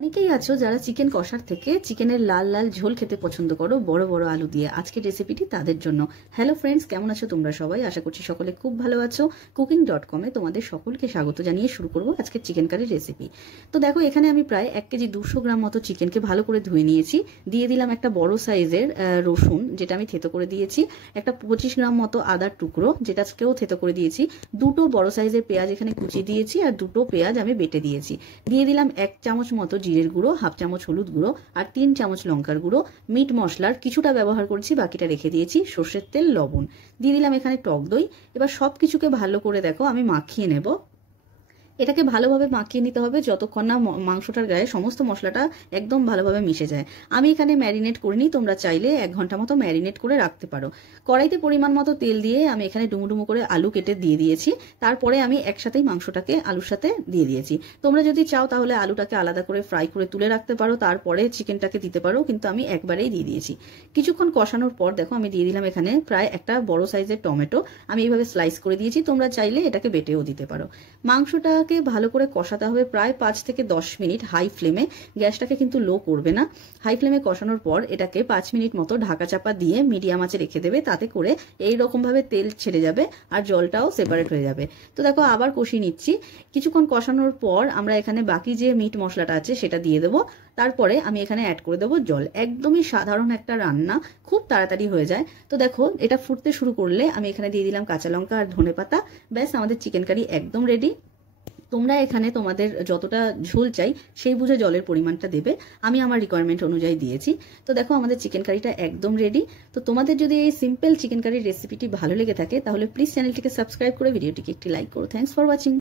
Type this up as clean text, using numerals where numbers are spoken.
অনেকেই আছো যারা চিকেন কষার থেকে চিকেনের লাল লাল ঝোল খেতে পছন্দ করো বড় বড় আলু দিয়ে। আজকের রেসিপিটি তাদের জন্য। হ্যালো ফ্রেন্ডস, কেমন আছো তোমরা সবাই? আশা করছি সকলে খুব ভালো আছো। কুকিং.com-এ তোমাদের সকলকে স্বাগত জানিয়ে শুরু করবো আজকের চিকেন কারির রেসিপি। তো দেখো, এখানে আমি প্রায় 1 কেজি 200 গ্রাম মতো চিকেনকে ভালো করে ধুয়ে নিয়েছি। দিয়ে দিলাম একটা বড় সাইজের রসুন, যেটা আমি থেতো করে দিয়েছি। একটা 25 গ্রাম মতো আদার টুকরো, যেটাকেও থেতো করে দিয়েছি। দুটো বড় সাইজের পেঁয়াজ এখানে কুচিয়ে দিয়েছি, আর দুটো পেঁয়াজ আমি বেটে দিয়েছি। দিয়ে দিলাম 1 চামচ মতো জিরের গুঁড়ো, 1/2 চামচ হলুদ গুঁড়ো, আর 3 চামচ লঙ্কার গুঁড়ো। মিট মশলার কিছুটা ব্যবহার করেছি, বাকিটা রেখে দিয়েছি। সর্ষের তেল, লবণ দিয়ে দিলাম, এখানে টক দই। এবার সবকিছুকে ভালো করে দেখো আমি মাখিয়ে নেব। এটাকে ভালোভাবে মাখিয়ে নিতে হবে যতক্ষণ না মাংসটার গায়ে সমস্ত মশলাটা একদম ভালোভাবে মিশে যায়। আমি এখানে ম্যারিনেট করিনি, তোমরা চাইলে 1 ঘন্টা মতো ম্যারিনেট করে রাখতে পারো। কড়াইতে পরিমাণ মতো তেল দিয়ে আমি এখানে ডুমো করে আলু কেটে দিয়ে দিয়েছি। তারপরে আমি একসাথেই মাংসটাকে আলুর সাথে দিয়ে দিয়েছি। তোমরা যদি চাও তাহলে আলুটাকে আলাদা করে ফ্রাই করে তুলে রাখতে পারো, তারপরে চিকেনটাকে দিতে পারো, কিন্তু আমি একবারেই দিয়ে দিয়েছি। কিছুক্ষণ কষানোর পর দেখো আমি দিয়ে দিলাম এখানে প্রায় একটা বড় সাইজের টমেটো। আমি এইভাবে স্লাইস করে দিয়েছি, তোমরা চাইলে এটাকে বেটেও দিতে পারো। মাংসটা ভালো করে কষাতে হবে প্রায় 5 থেকে 10 মিনিট হাই ফ্লেমে। গ্যাসটাকে কিন্তু লো করবে না। হাই ফ্লেমে কষানোর পর এটাকে 5 মিনিট মতো ঢাকা চাপা দিয়ে মিডিয়াম আঁচে রেখে দেবে। তাতে করে এই রকম ভাবে তেল ছেড়ে যাবে আর জলটাও সেপারেট হয়ে যাবে। তো দেখো আবার কষিয়ে নিচ্ছি। কিছুক্ষণ কষানোর পর আমরা এখানে বাকি যে মিট মশলাটা আছে সেটা দিয়ে দেবো। তারপরে আমি এখানে অ্যাড করে দেবো জল। একদমই সাধারণ একটা রান্না, খুব তাড়াতাড়ি হয়ে যায়। তো দেখো এটা ফুটতে শুরু করলে আমি এখানে দিয়ে দিলাম কাঁচা লঙ্কা আর ধনেপাতা। ব্যাস, আমাদের চিকেন কারি একদম রেডি। তোমরা এখানে তোমাদের যতটা ঝোল চাই সেই বুঝে জলের পরিমাণটা দেবে। আমি আমার রিকোয়ারমেন্ট অনুযায়ী দিয়েছি। তো দেখো আমাদের চিকেন কারিটা একদম রেডি। তো তোমাদের যদি এই সিম্পল চিকেন কারির রেসিপিটি ভালো লেগে থাকে তাহলে প্লিজ চ্যানেলটিকে সাবস্ক্রাইব করে ভিডিওটিকে একটি লাইক করো। Thanks for watching.